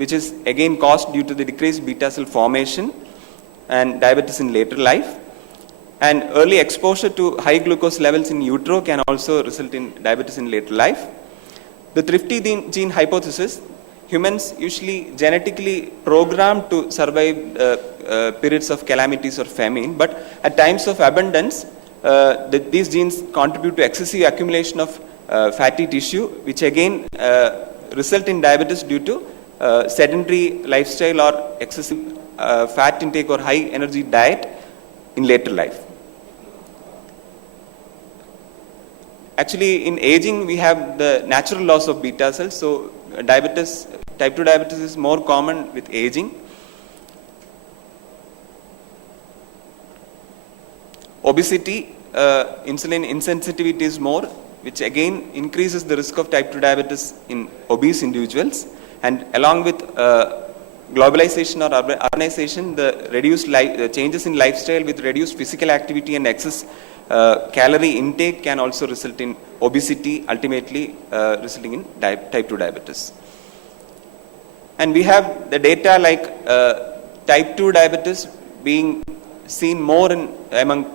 which is again caused due to the decreased beta cell formation and diabetes in later life. And early exposure to high glucose levels in utero can also result in diabetes in later life. The thrifty gene hypothesis: humans usually genetically programmed to survive periods of calamities or famine, but at times of abundance, these genes contribute to excessive accumulation of fatty tissue, which again result in diabetes due to sedentary lifestyle or excessive fat intake or high energy diet in later life. Actually, in aging, we have the natural loss of beta cells, so diabetes, type 2 diabetes is more common with aging. Obesity, insulin insensitivity is more, which again increases the risk of type 2 diabetes in obese individuals. And along with globalization or urbanization, the reduced changes in lifestyle with reduced physical activity and excess calorie intake can also result in obesity, ultimately resulting in type 2 diabetes. And we have the data like type 2 diabetes being seen more among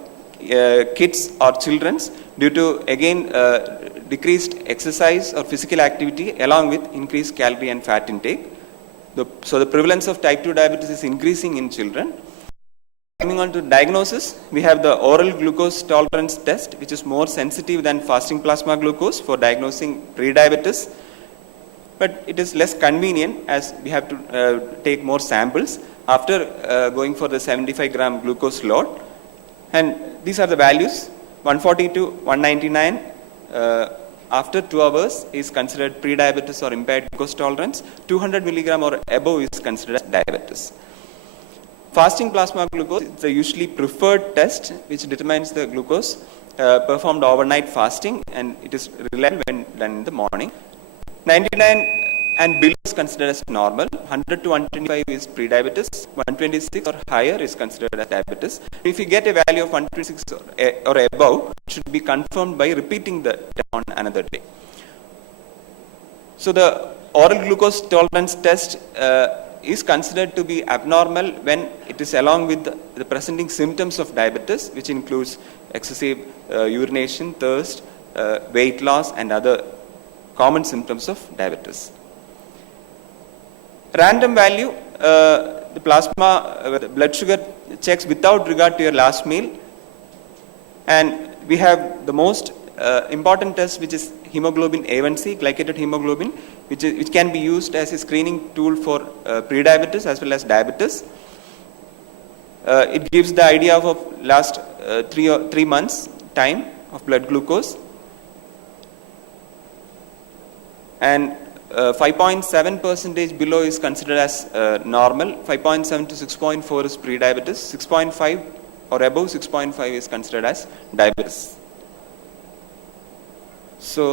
kids or children due to again decreased exercise or physical activity along with increased calorie and fat intake. So the prevalence of type 2 diabetes is increasing in children. Coming on to diagnosis, we have the oral glucose tolerance test, which is more sensitive than fasting plasma glucose for diagnosing prediabetes, but it is less convenient as we have to take more samples after going for the 75 gram glucose load. And these are the values: 140 to 199 after 2 hours is considered prediabetes or impaired glucose tolerance. 200 milligram or above is considered as diabetes. Fasting plasma glucose is the usually preferred test which determines the glucose performed overnight fasting, and it is reliable when done in the morning. 99 and below is considered as normal. 100 to 125 is prediabetes. 126 or higher is considered as diabetes. If you get a value of 126 or above, it should be confirmed by repeating the test on another day. So the oral glucose tolerance test is considered to be abnormal when it is along with the presenting symptoms of diabetes, which includes excessive urination, thirst, weight loss, and other common symptoms of diabetes. Random value, the plasma, blood sugar checks without regard to your last meal. And we have the most important test, which is hemoglobin A1C, glycated hemoglobin, which can be used as a screening tool for prediabetes as well as diabetes. It gives the idea of last 3 months time of blood glucose. And 5.7% below is considered as normal. 5.7 to 6.4 is prediabetes. 6.5 or above 6.5 is considered as diabetes. So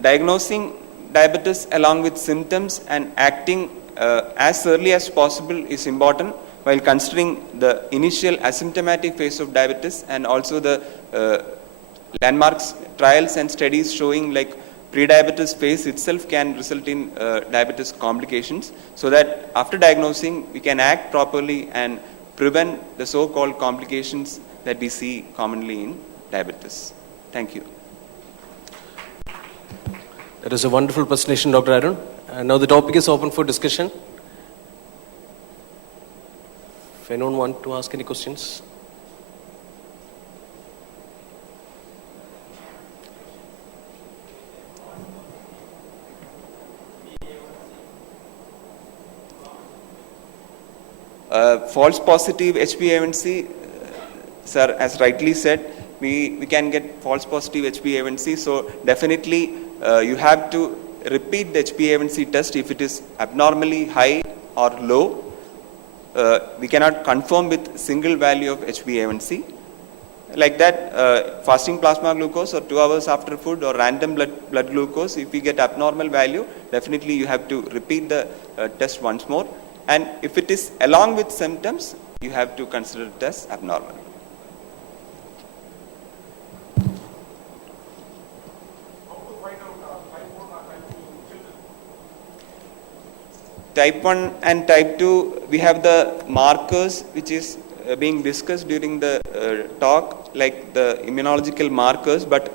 diagnosing diabetes along with symptoms and acting as early as possible is important while considering the initial asymptomatic phase of diabetes, and also the landmarks trials and studies showing like prediabetes phase itself can result in diabetes complications, so that after diagnosing we can act properly and prevent the so-called complications that we see commonly in diabetes. Thank you. That is a wonderful presentation, Dr. Arun. And now the topic is open for discussion. If anyone wants to ask any questions. False positive HbA1c, sir, as rightly said, we can get false positive HbA1c. So definitely you have to repeat the HbA1c test if it is abnormally high or low. We cannot confirm with single value of HbA1c. Like that, fasting plasma glucose or 2 hours after food or random blood glucose, if we get abnormal value, definitely you have to repeat the test once more. And if it is along with symptoms, you have to consider it as abnormal. type 1 and type 2, we have the markers which is being discussed during the talk, like the immunological markers, but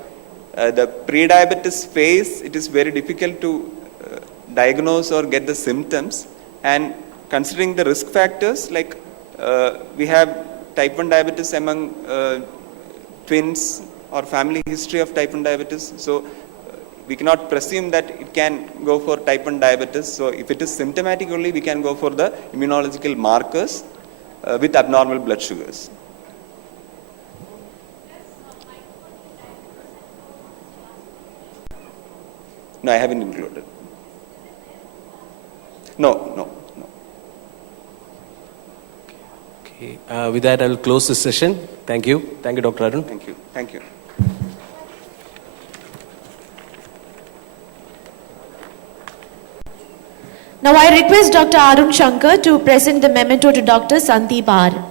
the pre-diabetes phase, it is very difficult to diagnose or get the symptoms. And considering the risk factors, like we have type 1 diabetes among twins or family history of type 1 diabetes. So we cannot presume that it can go for type 1 diabetes. So if it is symptomatic only, we can go for the immunological markers with abnormal blood sugars. No, I haven't included. No. Okay. With that, I will close this session. Thank you. Thank you, Dr. Arun. Thank you. Now I request Dr. Arun Shankar to present the memento to Dr. Sandeep R.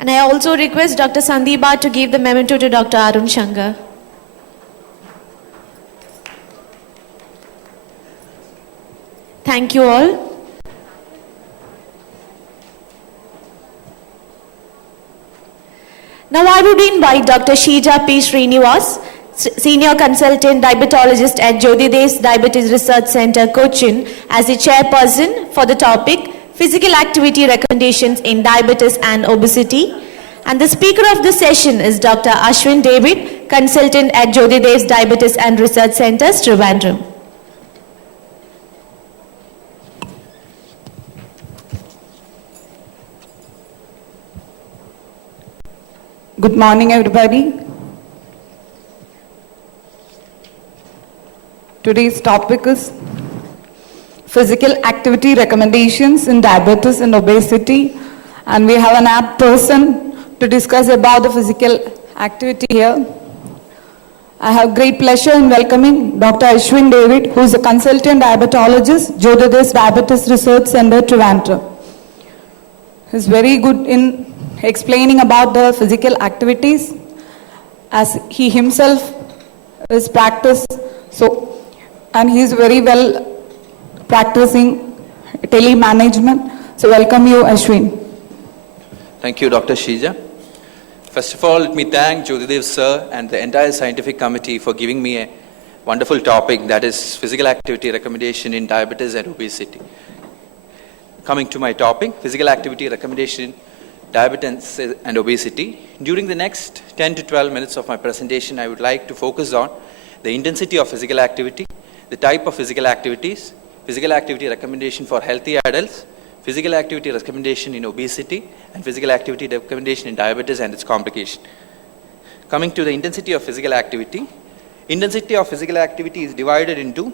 And I also request Dr. Sandeep R to give the memento to Dr. Arun Shankar. Thank you all. Now I would invite Dr. Sheeja P. Srinivas, Senior Consultant Diabetologist at Jothydev Diabetes Research Center, Cochin, as the chairperson for the topic Physical Activity Recommendations in Diabetes and Obesity. And the speaker of the session is Dr. Ashwin David, Consultant at Jothydev Diabetes and Research Centers, Trivandrum. Good morning, everybody. Today's topic is physical activity recommendations in diabetes and obesity, and we have an apt person to discuss about the physical activity here. I have great pleasure in welcoming Dr. Ashwin David, who is a consultant diabetologist, Jothydev Diabetes Research Center, Trivandrum. He's very good in explaining about the physical activities as he himself is practiced, and he is very well practicing telemanagement. So welcome you, Ashwin. Thank you, Dr. Sheeja. First of all, let me thank Jothydev sir and the entire scientific committee for giving me a wonderful topic, that is physical activity recommendation in diabetes and obesity. Coming to my topic, physical activity recommendation in diabetes and obesity. During the next 10 to 12 minutes of my presentation, I would like to focus on the intensity of physical activity, the type of physical activities, physical activity recommendation for healthy adults, physical activity recommendation in obesity, and physical activity recommendation in diabetes and its complication. Coming to the intensity of physical activity is divided into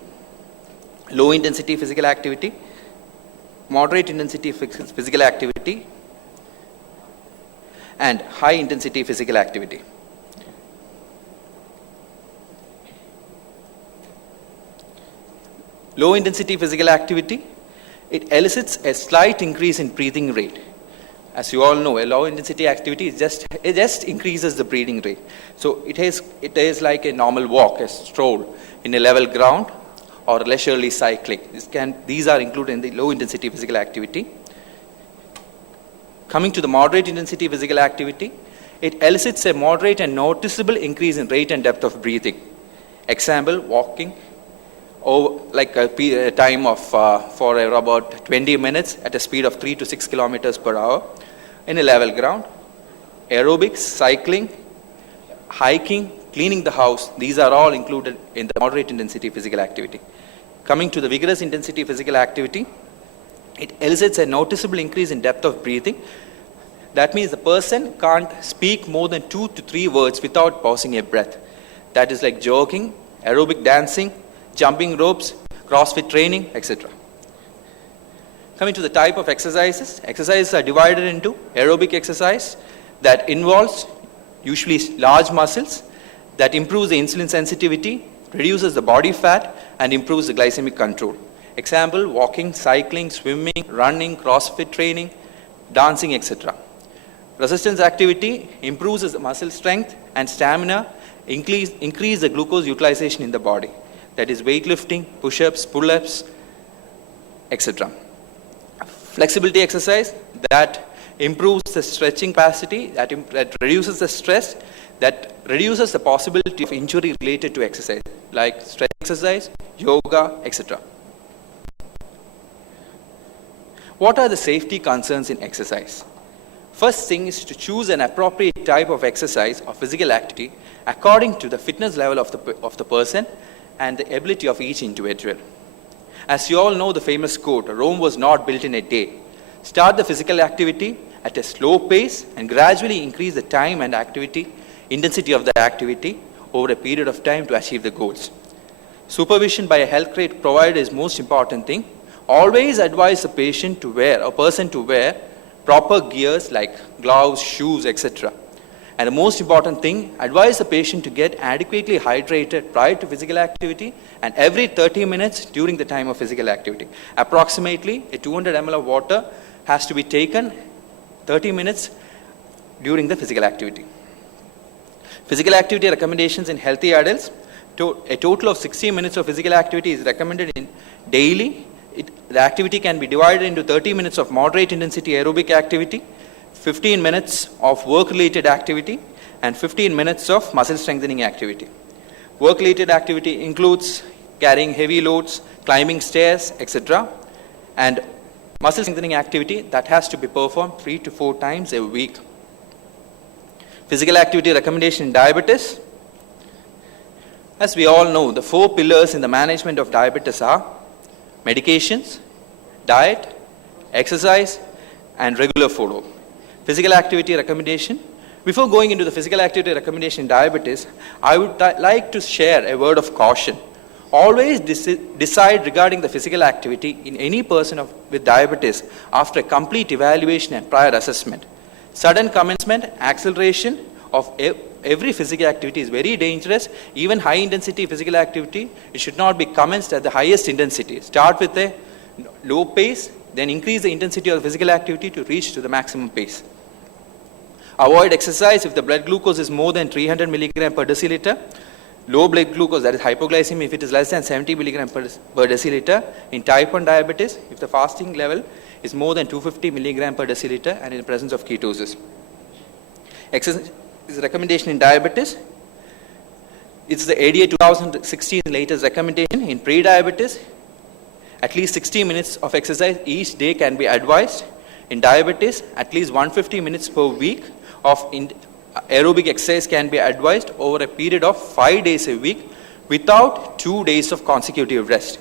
low intensity physical activity, moderate intensity physical activity, and high intensity physical activity. Low intensity physical activity, it elicits a slight increase in breathing rate. As you all know, a low intensity activity it just increases the breathing rate. So it is like a normal walk, a stroll in a level ground, or leisurely cycling. These are included in the low intensity physical activity. Coming to the moderate intensity physical activity, it elicits a moderate and noticeable increase in rate and depth of breathing. Example, walking over like a time of for about 20 minutes at a speed of 3 to 6 kilometers per hour in a level ground. Aerobics, cycling, hiking, cleaning the house, these are all included in the moderate intensity physical activity. Coming to the vigorous intensity physical activity, it elicits a noticeable increase in depth of breathing. That means the person can't speak more than 2 to 3 words without pausing a breath. That is like jogging, aerobic dancing, jumping ropes, CrossFit training, etc. Coming to the type of exercises, exercises are divided into aerobic exercise that involves usually large muscles, that improves the insulin sensitivity, reduces the body fat, and improves the glycemic control. Example, walking, cycling, swimming, running, CrossFit training, dancing, etc. Resistance activity improves the muscle strength and stamina, increase the glucose utilization in the body. That is weightlifting, push-ups, pull-ups, etc. Flexibility exercise that improves the stretching capacity, that reduces the stress, that reduces the possibility of injury related to exercise, like stretch exercise, yoga, etc. What are the safety concerns in exercise? First thing is to choose an appropriate type of exercise or physical activity according to the fitness level of the person and the ability of each individual. As you all know the famous quote, Rome was not built in a day. Start the physical activity at a slow pace and gradually increase the time and intensity of the activity over a period of time to achieve the goals. Supervision by a healthcare provider is most important thing. Always advise the person to wear proper gears like gloves, shoes, etc. And the most important thing, advise the patient to get adequately hydrated prior to physical activity and every 30 minutes during the time of physical activity. Approximately a 200 ml of water has to be taken 30 minutes during the physical activity. Physical activity recommendations in healthy adults. A total of 60 minutes of physical activity is recommended in daily. The activity can be divided into 30 minutes of moderate intensity aerobic activity, 15 minutes of work-related activity, and 15 minutes of muscle strengthening activity. Work-related activity includes carrying heavy loads, climbing stairs, etc. And muscle strengthening activity that has to be performed 3 to 4 times a week. Physical activity recommendation in diabetes. As we all know, the 4 pillars in the management of diabetes are medications, diet, exercise, and regular follow-up. Physical activity recommendation. Before going into the physical activity recommendation in diabetes, I would like to share a word of caution. Always decide regarding the physical activity in any person with diabetes after a complete evaluation and prior assessment. Sudden commencement, acceleration of every physical activity is very dangerous. Even high intensity physical activity, it should not be commenced at the highest intensity. Start with a low pace, then increase the intensity of the physical activity to reach to the maximum pace. Avoid exercise if the blood glucose is more than 300 milligram per deciliter. Low blood glucose, that is hypoglycemia, if it is less than 70 milligram per deciliter. In type 1 diabetes, if the fasting level is more than 250 milligram per deciliter and in the presence of ketosis. Exercise is a recommendation in diabetes. It's the ADA 2016 latest recommendation. In pre-diabetes, at least 60 minutes of exercise each day can be advised. In diabetes, at least 150 minutes per week of aerobic exercise can be advised over a period of 5 days a week without 2 days of consecutive rest.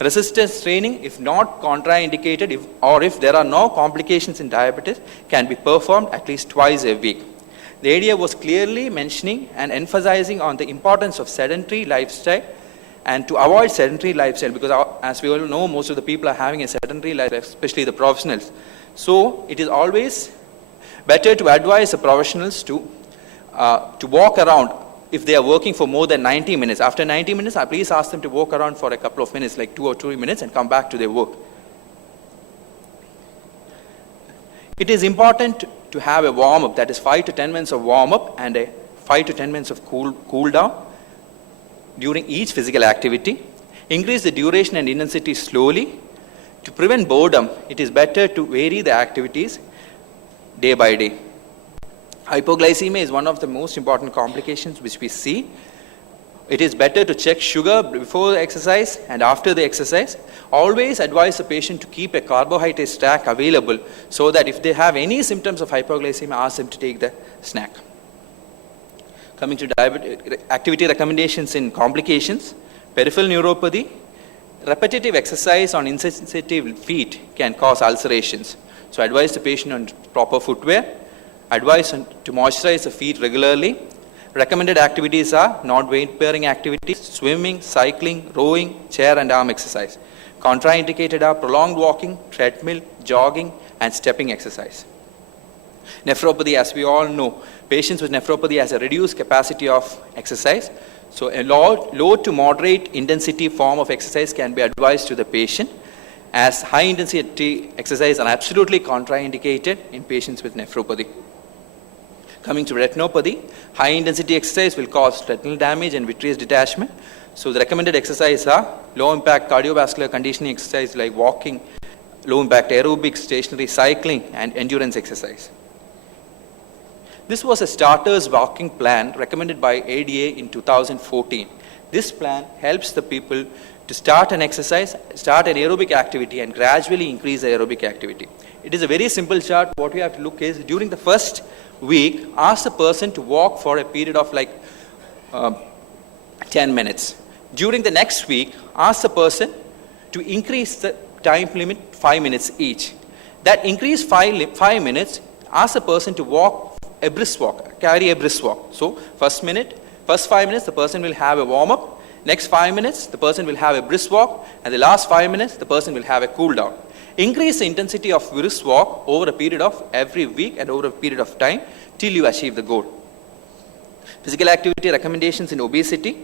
Resistance training, if not contraindicated, if there are no complications in diabetes, can be performed at least twice a week. The ADA was clearly mentioning and emphasizing on the importance of sedentary lifestyle and to avoid sedentary lifestyle, because as we all know, most of the people are having a sedentary lifestyle, especially the professionals. So it is always better to advise the professionals to walk around if they are working for more than 90 minutes. After 90 minutes, please ask them to walk around for a couple of minutes, like 2 or 3 minutes, and come back to their work. It is important to have a warm-up, that is 5 to 10 minutes of warm-up and a 5 to 10 minutes of cool down during each physical activity. Increase the duration and intensity slowly. To prevent boredom, it is better to vary the activities day by day. Hypoglycemia is one of the most important complications which we see. It is better to check sugar before the exercise and after the exercise. Always advise the patient to keep a carbohydrate stack available so that if they have any symptoms of hypoglycemia, ask them to take the snack. Coming to activity recommendations in complications, peripheral neuropathy, repetitive exercise on insensitive feet can cause ulcerations. So advise the patient on proper footwear. Advise to moisturize the feet regularly. Recommended activities are not weight-bearing activities, swimming, cycling, rowing, chair and arm exercise. Contraindicated are prolonged walking, treadmill, jogging, and stepping exercise. Nephropathy, as we all know, patients with nephropathy has a reduced capacity of exercise. So a low to moderate intensity form of exercise can be advised to the patient, as high intensity exercise are absolutely contraindicated in patients with nephropathy. Coming to retinopathy, high intensity exercise will cause retinal damage and vitreous detachment. So the recommended exercise are low impact cardiovascular conditioning exercise like walking, low impact aerobics, stationary cycling, and endurance exercise. This was a starter's walking plan recommended by ADA in 2014. This plan helps the people to start an exercise, start an aerobic activity, and gradually increase the aerobic activity. It is a very simple chart. What we have to look is, during the first week, ask the person to walk for a period of 10 minutes. During the next week, ask the person to increase the time limit 5 minutes each. That increased 5 minutes, ask the person to walk a brisk walk, carry a brisk walk. So first 5 minutes, the person will have a warm-up. Next 5 minutes, the person will have a brisk walk. And the last 5 minutes, the person will have a cool down. Increase the intensity of brisk walk over a period of every week and over a period of time till you achieve the goal. Physical activity recommendations in obesity.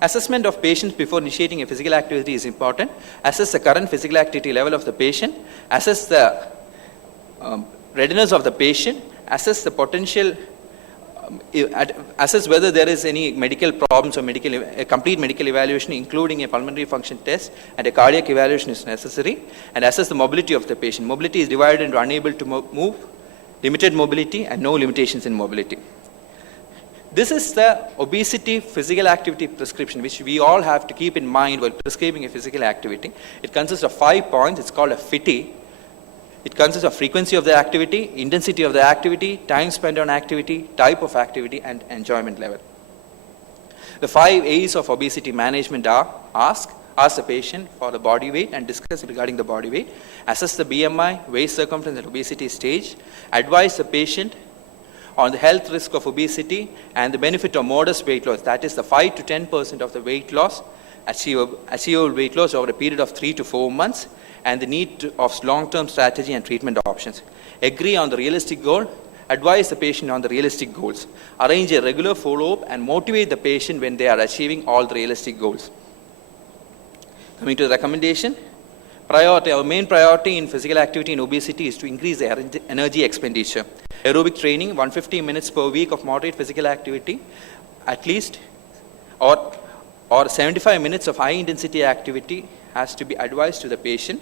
Assessment of patients before initiating a physical activity is important. Assess the current physical activity level of the patient. Assess the readiness of the patient. Assess the potential, assess whether there is any medical problems or a complete medical evaluation, including a pulmonary function test, and a cardiac evaluation is necessary. And assess the mobility of the patient. Mobility is divided into unable to move, limited mobility, and no limitations in mobility. This is the obesity physical activity prescription, which we all have to keep in mind while prescribing a physical activity. It consists of 5 points. It's called a FITI. It consists of frequency of the activity, intensity of the activity, time spent on activity, type of activity, and enjoyment level. The 5 A's of obesity management are: ask the patient for the body weight and discuss regarding the body weight; assess the BMI, waist circumference, and obesity stage; advise the patient on the health risk of obesity and the benefit of modest weight loss, that is the 5 to 10% of the weight loss, achievable weight loss over a period of 3 to 4 months, and the need of long-term strategy and treatment options. Agree on the realistic goal, advise the patient on the realistic goals, arrange a regular follow-up, and motivate the patient when they are achieving all the realistic goals. Coming to the recommendation, our main priority in physical activity in obesity is to increase the energy expenditure. Aerobic training, 150 minutes per week of moderate physical activity, at least, or 75 minutes of high intensity activity has to be advised to the patient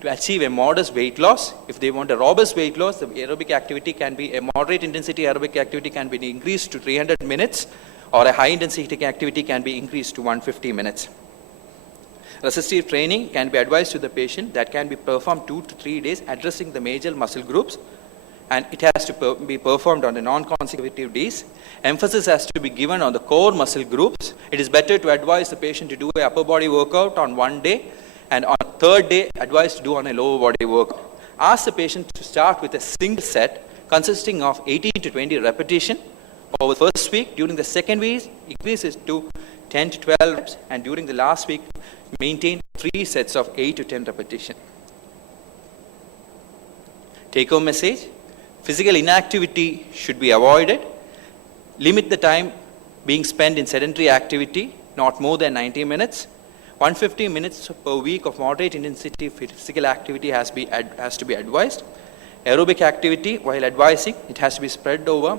to achieve a modest weight loss. If they want a robust weight loss, the aerobic activity can be, a moderate intensity aerobic activity can be increased to 300 minutes, or a high intensity activity can be increased to 150 minutes. Resistive training can be advised to the patient that can be performed 2 to 3 days, addressing the major muscle groups, and it has to be performed on the non-consecutive days. Emphasis has to be given on the core muscle groups. It is better to advise the patient to do an upper body workout on one day, and on the third day, advise to do on a lower body workout. Ask the patient to start with a single set consisting of 18 to 20 repetitions over the first week. During the second week, increases to 10 to 12 reps, and during the last week, maintain 3 sets of 8 to 10 repetitions. Take-home message: physical inactivity should be avoided. Limit the time being spent in sedentary activity, not more than 90 minutes. 150 minutes per week of moderate intensity physical activity has to be advised. Aerobic activity, while advising, it has to be spread over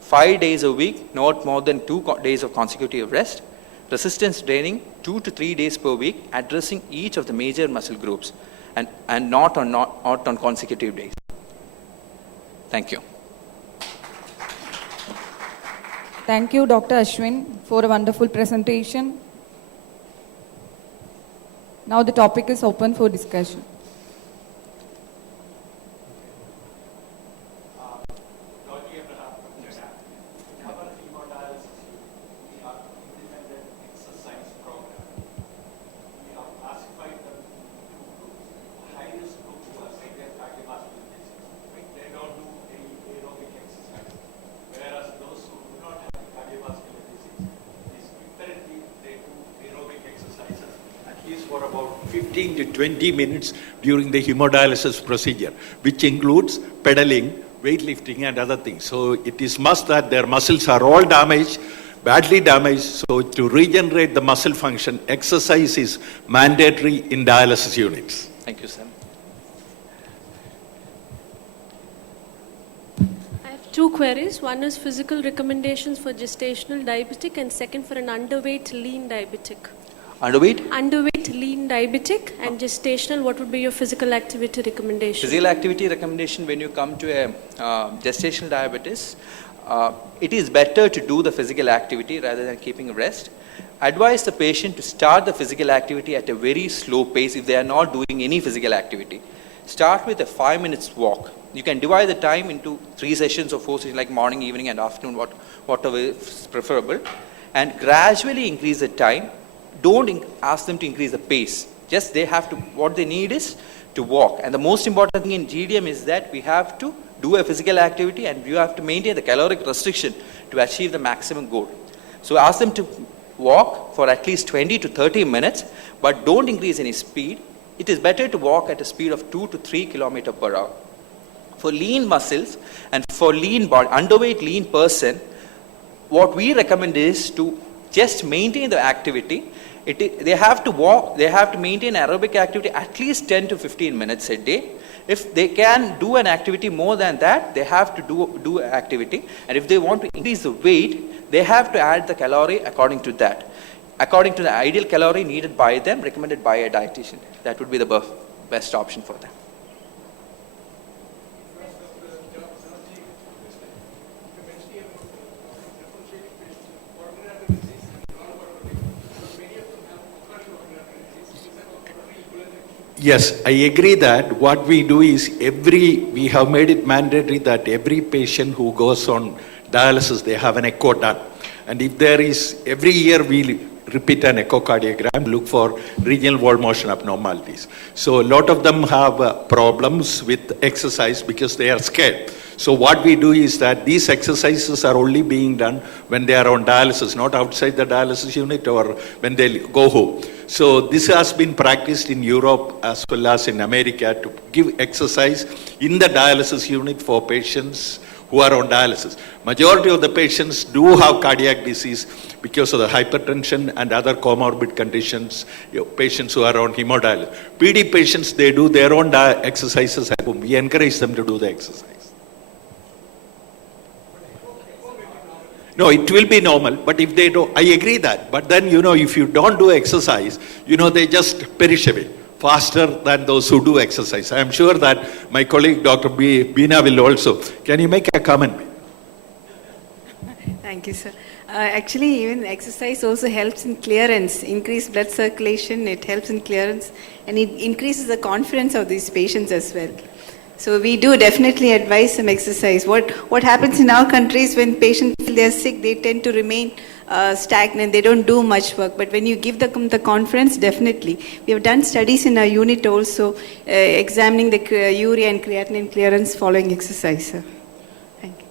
5 days a week, not more than 2 days of consecutive rest. Resistance training, 2 to 3 days per week, addressing each of the major muscle groups, and not on consecutive days. Thank you. Thank you, Dr. Ashwin, for a wonderful presentation. Now the topic is open for discussion. Whereas those who do not have cardiovascular disease, apparently they do aerobic exercises at least for about 15 to 20 minutes during the hemodialysis procedure, which includes pedaling, weightlifting, and other things. So it is must that their muscles are all damaged badly damaged. So to regenerate the muscle function, exercise is mandatory in dialysis units. Thank you, sir. I have two queries. One is physical recommendations for gestational diabetic and second for an underweight lean diabetic. Underweight? Underweight lean diabetic and gestational, what would be your physical activity recommendation? Physical activity recommendation when you come to a gestational diabetes, it is better to do the physical activity rather than keeping rest. Advise the patient to start the physical activity at a very slow pace if they are not doing any physical activity. Start with a 5 minutes walk. You can divide the time into 3 sessions or 4 sessions, like morning, evening and afternoon, whatever is preferable, and gradually increase the time. Don't ask them to increase the pace. Just they have to, what they need is to walk. And the most important thing in GDM is that we have to do a physical activity and you have to maintain the caloric restriction to achieve the maximum goal. So ask them to walk for at least 20 to 30 minutes, but don't increase any speed. It is better to walk at a speed of 2 to 3 km per hour. For lean muscles and for lean body, underweight lean person, what we recommend is to just maintain the activity. They have to walk, they have to maintain aerobic activity at least 10 to 15 minutes a day. If they can do an activity more than that, they have to do activity. And if they want to increase the weight, they have to add the calorie according to that. According to the ideal calorie needed by them, recommended by a dietitian. That would be the best option for them. Yes, I agree that what we do is we have made it mandatory that every patient who goes on dialysis, they have an echo done. And if there is, every year we repeat an echocardiogram, look for regional wall motion abnormalities. So a lot of them have problems with exercise because they are scared. So what we do is that these exercises are only being done when they are on dialysis, not outside the dialysis unit or when they go home. So this has been practiced in Europe as well as in America to give exercise in the dialysis unit for patients who are on dialysis. Majority of the patients do have cardiac disease because of the hypertension and other comorbid conditions, patients who are on hemodialysis. PD patients, they do their own exercises at home. We encourage them to do the exercise. No, it will be normal, but if they don't, I agree that. But then, if you don't do exercise, they just perish away faster than those who do exercise. I am sure that my colleague Dr. Beena will also. Can you make a comment? Thank you, sir. Actually, even exercise also helps in clearance, increase blood circulation, it helps in clearance, and it increases the confidence of these patients as well. So we do definitely advise some exercise. What happens in our country is when patients feel they're sick, they tend to remain stagnant, they don't do much work. But when you give them the confidence, definitely. We have done studies in our unit also, examining the urea and creatinine clearance following exercise, sir. Thank you.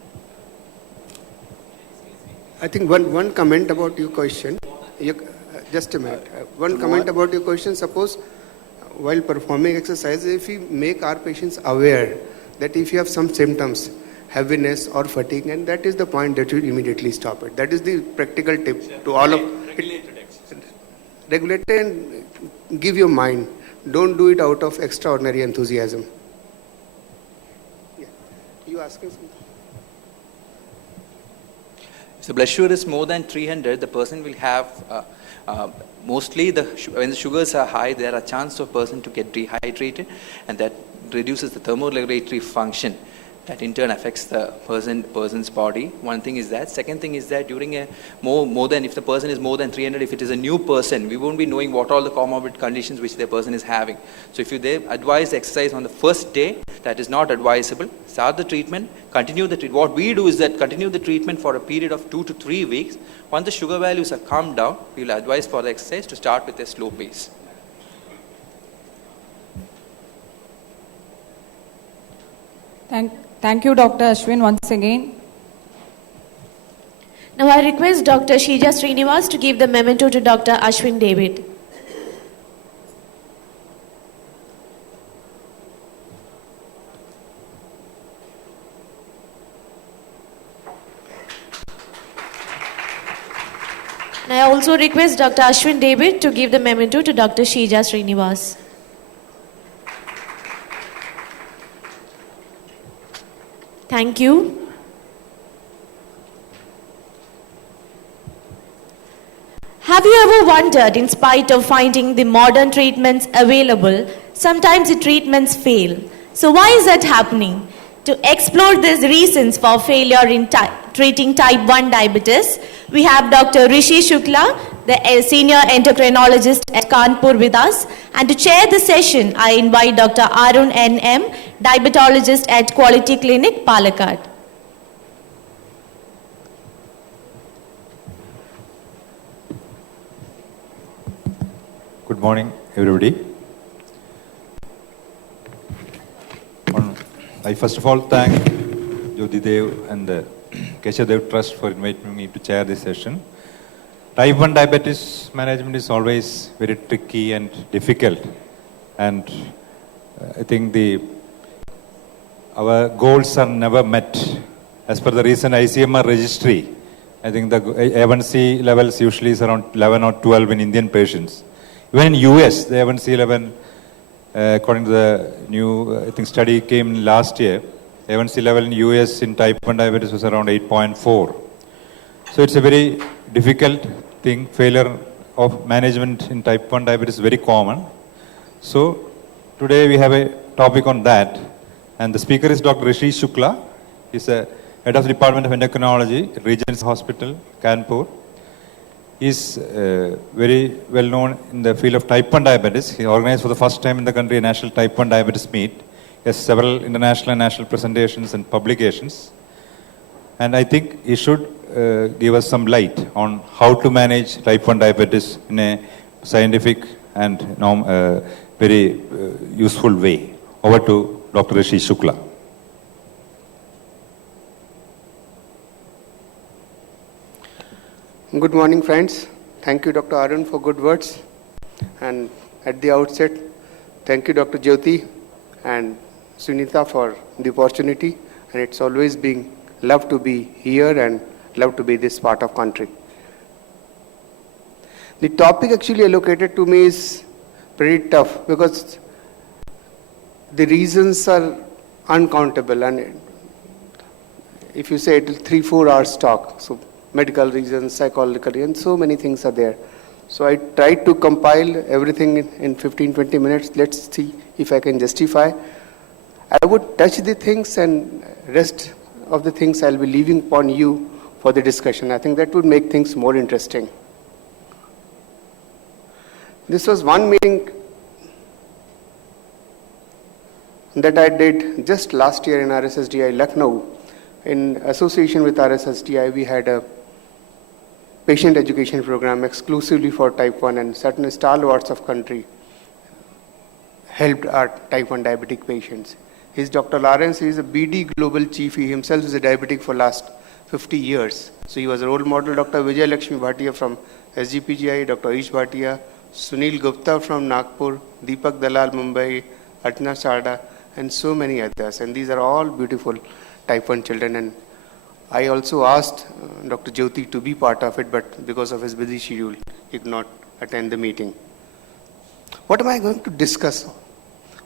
I think one comment about your question. Just a minute. One comment about your question. Suppose while performing exercise, if we make our patients aware that if you have some symptoms, heaviness or fatigue, and that is the point that you immediately stop it. That is the practical tip to all of regulated exercise. Regulate and give your mind. Don't do it out of extraordinary enthusiasm. Yeah. You asking something? So blood sugar is more than 300, the person will have mostly when the sugars are high, there are chance of person to get dehydrated, and that reduces the thermoregulatory function. That in turn affects the person's body. One thing is that. Second thing is that during a more than, if the person is more than 300, if it is a new person, we won't be knowing what all the comorbid conditions which the person is having. So if they advise exercise on the first day, that is not advisable. Start the treatment, continue the treatment. What we do is that continue the treatment for a period of 2 to 3 weeks. Once the sugar values are calmed down, we will advise for the exercise to start with a slow pace. Thank you, Dr. Ashwin, once again. Now I request Dr. Shija Srinivas to give the memento to Dr. Ashwin David. also request Dr. Ashwin David to give the memento to Dr. Sheeja Srinivas. Thank you. Have you ever wondered, in spite of finding the modern treatments available, sometimes the treatments fail? So why is that happening? To explore these reasons for failure in treating type 1 diabetes, we have Dr. Rishi Shukla, the senior endocrinologist at Kanpur with us. And to chair the session, I invite Dr. Arun N.M., diabetologist at Quality Clinic, Palakkad. Good morning, everybody. I first of all thank Jothydev and the Keshadev Trust for inviting me to chair this session. Type 1 diabetes management is always very tricky and difficult, and I think our goals are never met. As per the recent ICMR registry, I think the A1C levels usually is around 11 or 12 in Indian patients. Even in US, the A1C level, according to the new study came last year, A1C level in US in type 1 diabetes was around 8.4. So it's a very difficult thing. Failure of management in type 1 diabetes is very common. So today we have a topic on that. And the speaker is Dr. Rishi Shukla. He's a head of the Department of Endocrinology at Regents Hospital, Kanpur. He's very well known in the field of type 1 diabetes. He organized for the first time in the country a national type 1 diabetes meet. He has several international and national presentations and publications. And I think he should give us some light on how to manage type 1 diabetes in a scientific and very useful way. Over to Dr. Rishi Shukla. Good morning, friends. Thank you, Dr. Arun, for good words. And at the outset, thank you, Dr. Jyoti and Sunita, for the opportunity. And it's always been love to be here and love to be this part of country. The topic actually allocated to me is pretty tough because the reasons are uncountable. And if you say it is 3-4 hours talk, so medical reasons, psychological, and so many things are there. So I tried to compile everything in 15-20 minutes. Let's see if I can justify. I would touch the things and rest of the things I'll be leaving upon you for the discussion. I think that would make things more interesting. This was one meeting that I did just last year in RSSDI Lucknow. In association with RSSDI, we had a patient education program exclusively for type 1, and certain stalwarts of country helped our type 1 diabetic patients. He's Dr. Lawrence. He is a BD Global Chief. He himself is a diabetic for last 50 years. So he was a role model. Dr. Vijay Lakshmi Bhatia from SGPGI, Dr. Aish Bhatia, Sunil Gupta from Nagpur, Deepak Dalal Mumbai, Archana Chada, and so many others. And these are all beautiful type 1 children. And I also asked Dr. Jyoti to be part of it, but because of his busy schedule, he could not attend the meeting. What am I going to discuss?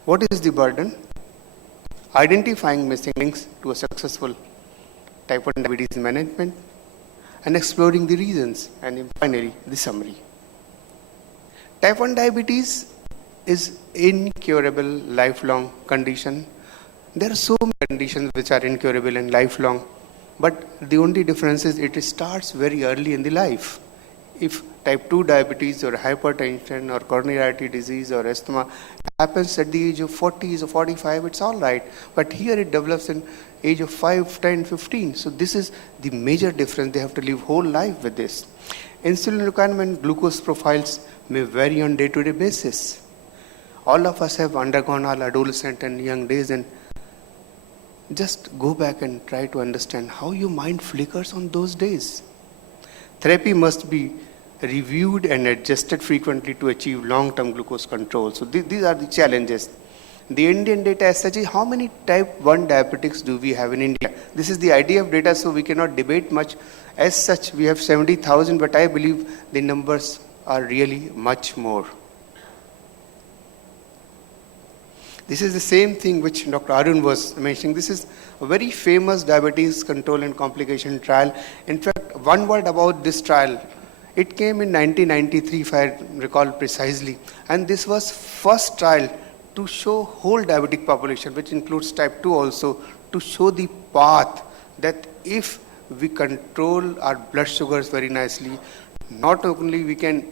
What is the burden? Identifying missing links to a successful type 1 diabetes management and exploring the reasons, and finally the summary. Type 1 diabetes is incurable lifelong condition. There are so many conditions which are incurable and lifelong, but the only difference is it starts very early in the life. If type 2 diabetes or hypertension or coronary artery disease or asthma happens at the age of 40s or 45, it's all right. But here it develops in age of 5, 10, 15. So this is the major difference. They have to live whole life with this. Insulin requirement, glucose profiles may vary on day-to-day basis. All of us have undergone our adolescent and young days, and just go back and try to understand how your mind flickers on those days. Therapy must be reviewed and adjusted frequently to achieve long-term glucose control. So these are the challenges. The Indian data as such is how many type 1 diabetics do we have in India? This is the idea of data, so we cannot debate much As such, we have 70,000, but I believe the numbers are really much more. This is the same thing which Dr. Arun was mentioning. This is a very famous diabetes control and complication trial. In fact, one word about this trial. It came in 1993, if I recall precisely. And this was first trial to show whole diabetic population, which includes type 2 also, to show the path that if we control our blood sugars very nicely, not only we can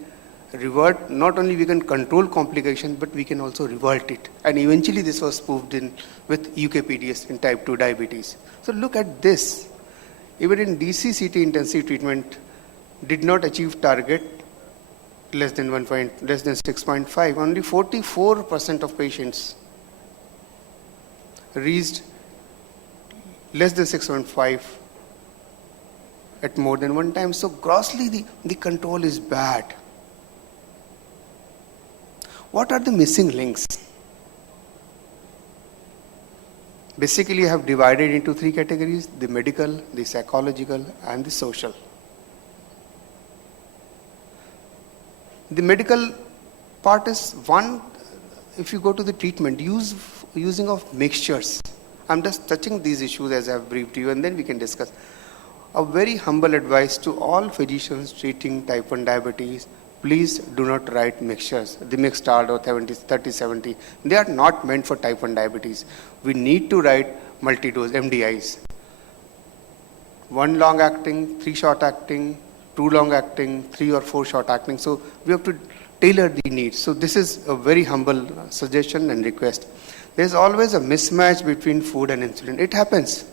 control complication, but we can also revert it. And eventually this was proved in with UKPDS in type 2 diabetes. So look at this. Even in DC-CT intensive treatment, did not achieve target less than 6.5. Only 44% of patients reached less than 6.5 at more than one time. So grossly the control is bad. What are the missing links? Basically, I have divided into three categories: the medical, the psychological, and the social. The medical part is one, if you go to the treatment, using of mixtures. I'm just touching these issues as I have briefed you, and then we can discuss. A very humble advice to all physicians treating type 1 diabetes: please do not write mixtures, the mixed or 30-70. They are not meant for type 1 diabetes. We need to write multi-dose MDIs. 1 long-acting, 3 short-acting, 2 long-acting, 3 or 4 short-acting. So we have to tailor the needs. So this is a very humble suggestion and request. There's always a mismatch between food and insulin. It happens.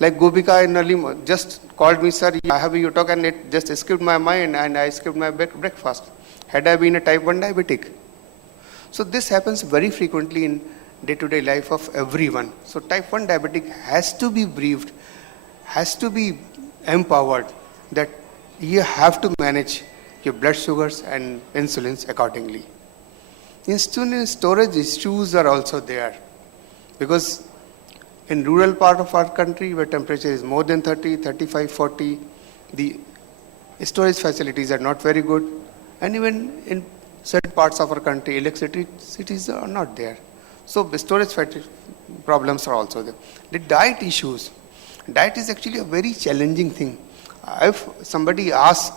Like Gopika in early just called me, sir, I have a talk, and it just skipped my mind and I skipped my breakfast. Had I been a type 1 diabetic? So this happens very frequently in day-to-day life of everyone. So type 1 diabetic has to be briefed, has to be empowered that you have to manage your blood sugars and insulins accordingly. Insulin storage issues are also there, because in rural part of our country where temperature is more than 30, 35, 40, the storage facilities are not very good. And even in certain parts of our country, electricity cities are not there. So the storage problems are also there. The diet issues. Diet is actually a very challenging thing. If somebody asks,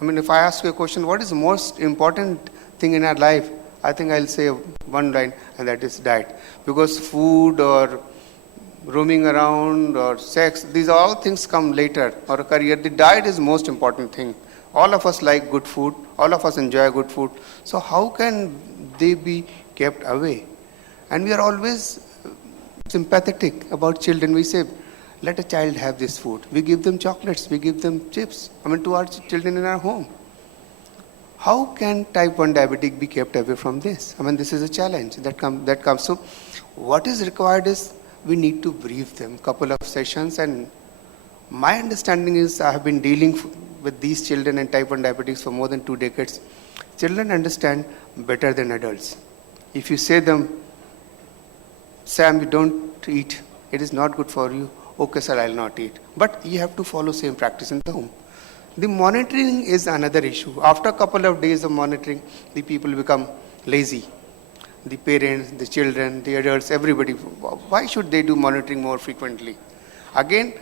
if I ask you a question, what is the most important thing in our life? I think I'll say one line, and that is diet. Because food or roaming around or sex, these all things come later, or a career. The diet is the most important thing. All of us like good food. All of us enjoy good food. So how can they be kept away? And we are always sympathetic about children. We say, let a child have this food. We give them chocolates. We give them chips. To our children in our home. How can type 1 diabetic be kept away from this? This is a challenge that comes. So what is required is we need to brief them, couple of sessions. And my understanding is I have been dealing with these children and type 1 diabetics for more than 2 decades. Children understand better than adults. If you say them, Sam, you don't eat, it is not good for you. Okay, sir, I'll not eat. But you have to follow same practice in the home. The monitoring is another issue. After a couple of days of monitoring, the people become lazy. The parents, the children, the adults, everybody. Why should they do monitoring more frequently? Again,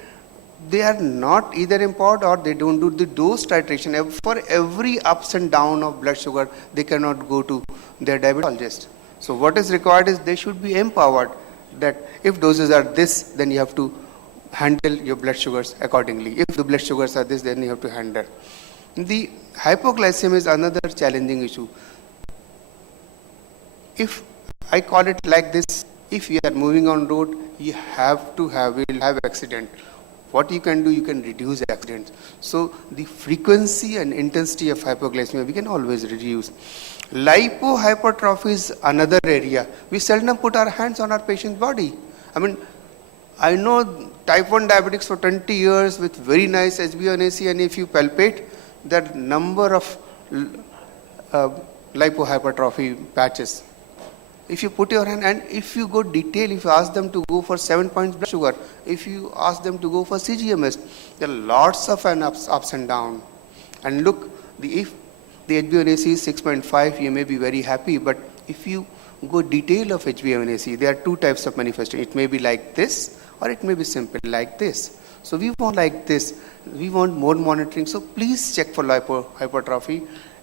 they are not either empowered or they don't do the dose titration. For every ups and down of blood sugar, they cannot go to their diabetologist. So what is required is they should be empowered that if doses are this, then you have to handle your blood sugars accordingly. If the blood sugars are this, then you have to handle. The hypoglycemia is another challenging issue. If I call it like this, if you are moving on road, you will have accident. What you can do, you can reduce accidents. So the frequency and intensity of hypoglycemia, we can always reduce. Lipohypertrophy is another area. We seldom put our hands on our patient's body. I know type 1 diabetics for 20 years with very nice HbA1c, and if you palpate, that number of lipohypertrophy patches. If you put your hand, and if you go detail, if you ask them to go for 7 points blood sugar, if you ask them to go for CGMS, there are lots of ups and downs. And look, if the HbA1c is 6.5, you may be very happy, but if you go detail of HbA1c, there are two types of manifestation. It may be like this, or it may be simple like this. So we want like this. We want more monitoring. So please check for hypertrophy,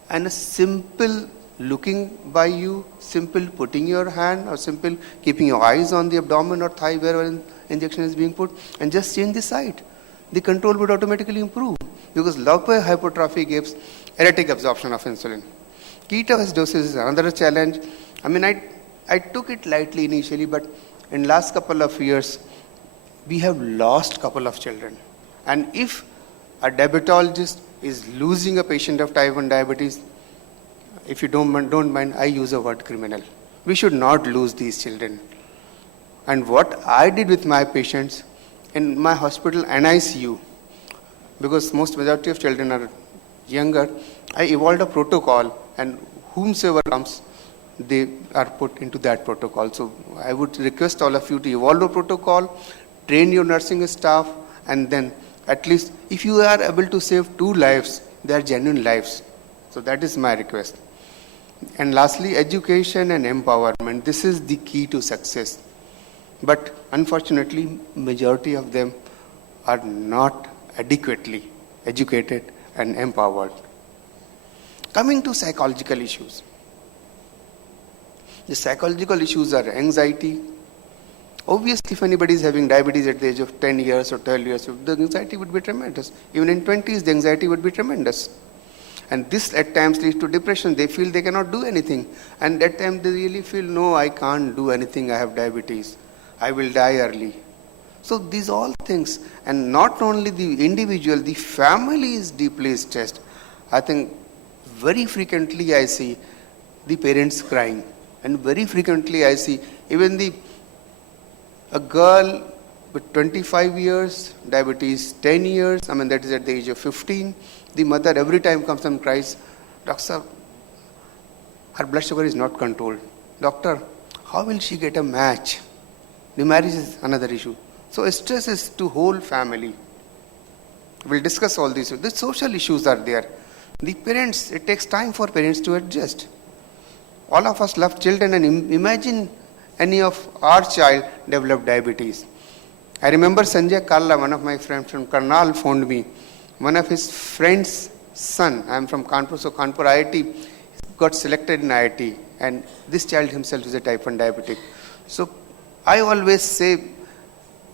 and a simple looking by you, simple putting your hand, or simple keeping your eyes on the abdomen or thigh where an injection is being put, and just change the site. The control would automatically improve, because low hypertrophy gives erratic absorption of insulin. Ketoacidosis is another challenge. I mean, I took it lightly initially, but in last couple of years, we have lost couple of children. And if a diabetologist is losing a patient of type 1 diabetes, if you don't mind, I use the word criminal. We should not lose these children. And what I did with my patients in my hospital NICU, because most majority of children are younger, I evolved a protocol, and whomsoever comes, they are put into that protocol. So I would request all of you to evolve a protocol, train your nursing staff, and then at least if you are able to save 2 lives, they are genuine lives. So that is my request. And lastly, education and empowerment. This is the key to success. But unfortunately, majority of them are not adequately educated and empowered. Coming to psychological issues. The psychological issues are anxiety. Obviously, if anybody is having diabetes at the age of 10 years or 12 years, the anxiety would be tremendous. Even in 20s, the anxiety would be tremendous. And this at times leads to depression. They feel they cannot do anything. And at times they really feel, no, I can't do anything, I have diabetes. I will die early. So these all things, and not only the individual, the family is deeply stressed. I think very frequently I see the parents crying. And very frequently I see even a girl with 25 years, diabetes 10 years, I mean that is at the age of 15, the mother every time comes and cries, Doctor, her blood sugar is not controlled. Doctor, how will she get a match? The marriage is another issue. So stress is to whole family. We'll discuss all these. The social issues are there. The parents, it takes time for parents to adjust. All of us love children, and imagine any of our child develop diabetes. I remember Sanjay Kalla, one of my friends from Karnal, phoned me. One of his friend's son, I am from Kanpur, so Kanpur IIT, got selected in IIT, and this child himself is a type 1 diabetic. So I always say,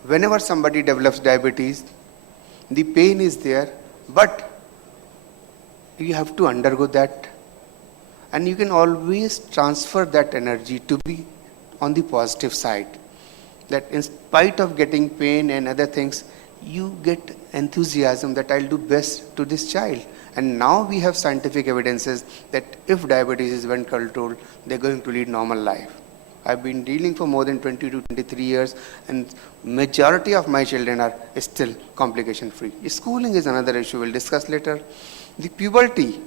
whenever somebody develops diabetes, the pain is there, but you have to undergo that. And you can always transfer that energy to be on the positive side. That in spite of getting pain and other things, you get enthusiasm that I'll do best to this child. And now we have scientific evidences that if diabetes is well controlled, they're going to lead normal life. I've been dealing for more than 20 to 23 years, and majority of my children are still complication free. Schooling is another issue we'll discuss later. The puberty,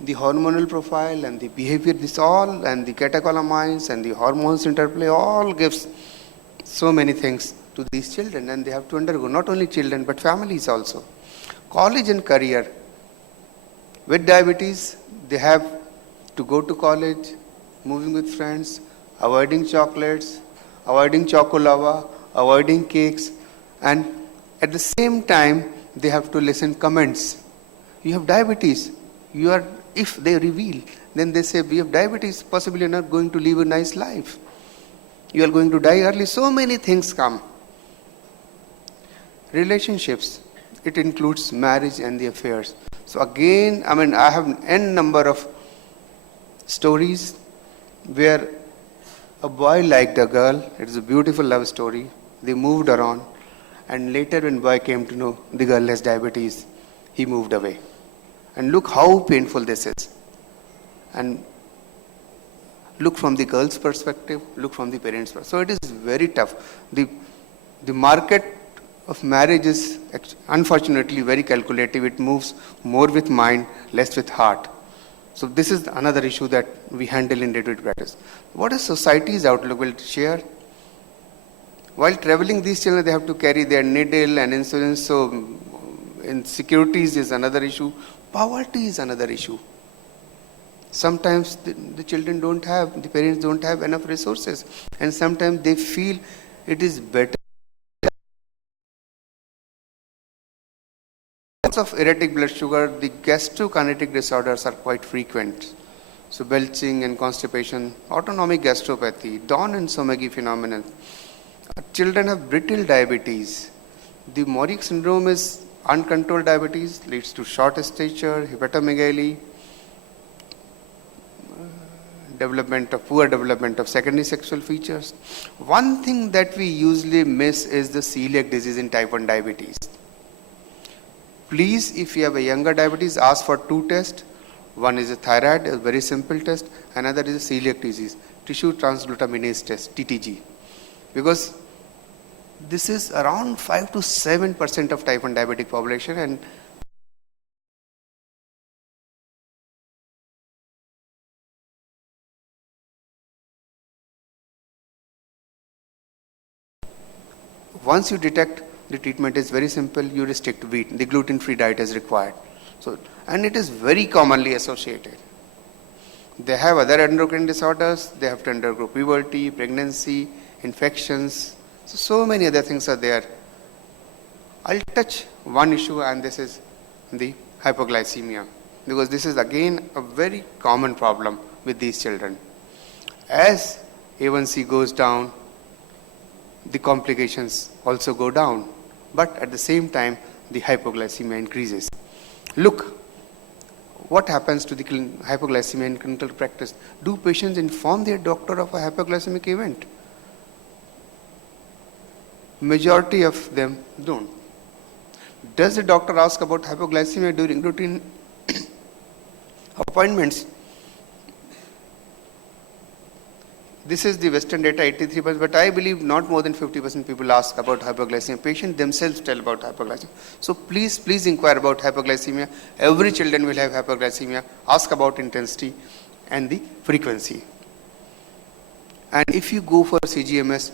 the hormonal profile and the behavior, this all, and the catecholamines and the hormones interplay, all gives so many things to these children, and they have to undergo, not only children but families also. College and career. With diabetes, they have to go to college, moving with friends, avoiding chocolates, avoiding chocolava, avoiding cakes, and at the same time they have to listen comments. You have diabetes. You are, if they reveal, then they say, we have diabetes, possibly you're not going to live a nice life. You are going to die early. So many things come. Relationships. It includes marriage and the affairs. So again, I have an n number of stories where a boy liked a girl. It is a beautiful love story. They moved around, and later when boy came to know the girl has diabetes, he moved away. And look how painful this is. And look from the girl's perspective, look from the parents' perspective. So it is very tough. The market of marriage is unfortunately very calculative. It moves more with mind, less with heart. So this is another issue that we handle in day-to-day practice. What is society's outlook? Will share. While traveling, these children, they have to carry their needle and insulin. So insecurities is another issue. Poverty is another issue. Sometimes the children don't have, the parents don't have enough resources. And sometimes they feel it is better. Lots of erratic blood sugar, the gastrokinetic disorders are quite frequent. So belching and constipation, autonomic gastropathy, Down and Somogyi phenomenon. Children have brittle diabetes. The Moric syndrome is uncontrolled diabetes, leads to short stature, hepatomegaly, poor development of secondary sexual features. One thing that we usually miss is the celiac disease in type 1 diabetes. Please, if you have a younger diabetes, ask for 2 tests. One is a thyroid, a very simple test. Another is a celiac disease, tissue transglutaminase test, TTG. Because this is around 5 to 7% of type 1 diabetic population, and once you detect, the treatment is very simple. You restrict wheat. The gluten-free diet is required. So, and it is very commonly associated. They have other endocrine disorders. They have to undergo puberty, pregnancy, infections. So many other things are there. I'll touch one issue, and this is the hypoglycemia, because this is again a very common problem with these children. As A1C goes down, the complications also go down, but at the same time the hypoglycemia increases. Look, what happens to the hypoglycemia in clinical practice? Do patients inform their doctor of a hypoglycemic event? Majority of them don't. Does the doctor ask about hypoglycemia during routine appointments? This is the Western data, 83%, but I believe not more than 50% people ask about hypoglycemia. Patients themselves tell about hypoglycemia. So please inquire about hypoglycemia. Every children will have hypoglycemia. Ask about intensity and the frequency. And if you go for CGMS,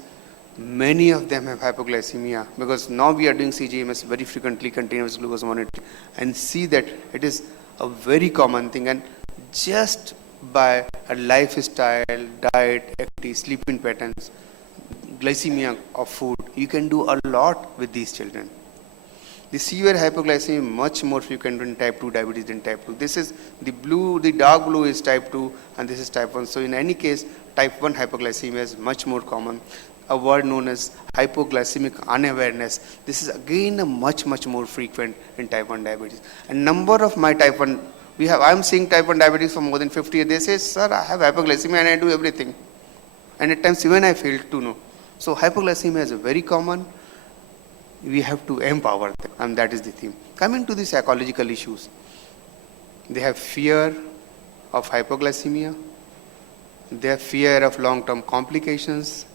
many of them have hypoglycemia, because now we are doing CGMS very frequently, continuous glucose monitoring, and see that it is a very common thing. And just by a lifestyle, diet, activity, sleeping patterns, glycemia of food, you can do a lot with these children. The severe hypoglycemia is much more frequent in type 2 diabetes than type 2. This is the blue, the dark blue is type 2, and this is type 1. So in any case, type 1 hypoglycemia is much more common. A word known as hypoglycemic unawareness. This is again a much more frequent in type 1 diabetes. A number of my type 1, I'm seeing type 1 diabetes for more than 50 years. They say, sir, I have hypoglycemia and I do everything. And at times even I fail to know. So hypoglycemia is very common. We have to empower them, and that is the theme. Coming to the psychological issues. They have fear of hypoglycemia. They have fear of long-term complications.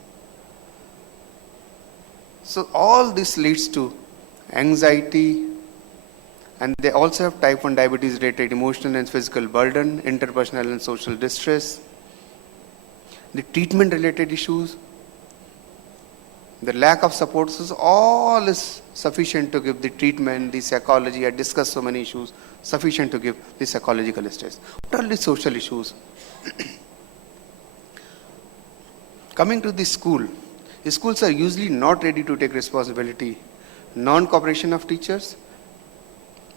So all this leads to anxiety, and they also have type 1 diabetes related emotional and physical burden, interpersonal and social distress, the treatment related issues, the lack of support. So all is sufficient to give the treatment, the psychology. I discussed so many issues, sufficient to give the psychological stress. What are the social issues? Coming to the school. The schools are usually not ready to take responsibility. Non-cooperation of teachers.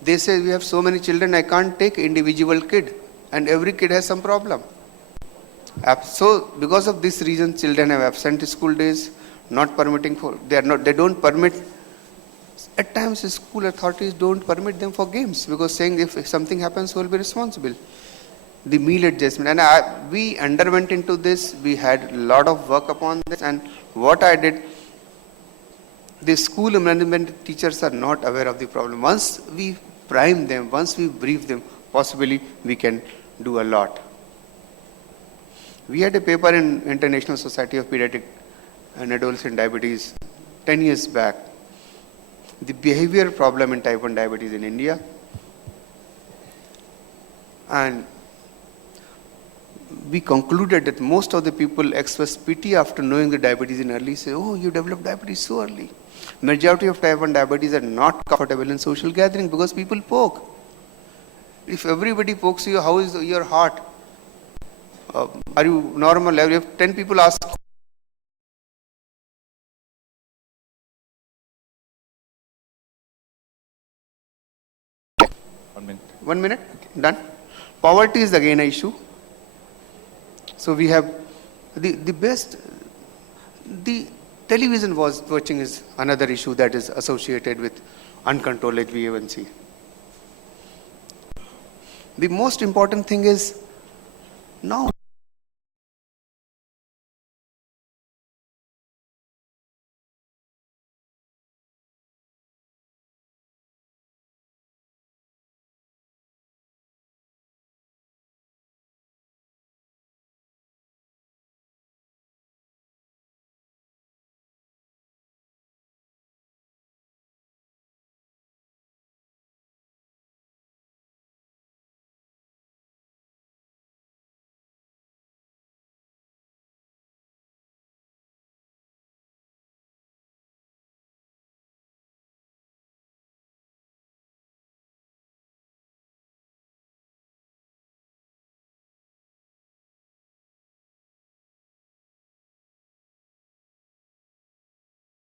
They say, we have so many children, I can't take individual kid, and every kid has some problem. So because of this reason, children have absent school days, not permitting they don't permit. At times the school authorities don't permit them for games, because saying if something happens, who will be responsible? The meal adjustment, and we underwent into this. We had a lot of work upon this, and what I did, the school management teachers are not aware of the problem. Once we prime them, once we brief them, possibly we can do a lot. We had a paper in International Society of Pediatric and Adolescent Diabetes 10 years back. The behavior problem in type 1 diabetes in India. And we concluded that most of the people express pity after knowing the diabetes in early, say, oh, you developed diabetes so early. Majority of type 1 diabetes are not comfortable in social gathering because people poke. If everybody pokes you, how is your heart? Are you normal? If 10 people ask, 1 minute. 1 minute, done. Poverty is again an issue. So we have the best, the television watching is another issue that is associated with uncontrolled HbA1c. The most important thing is now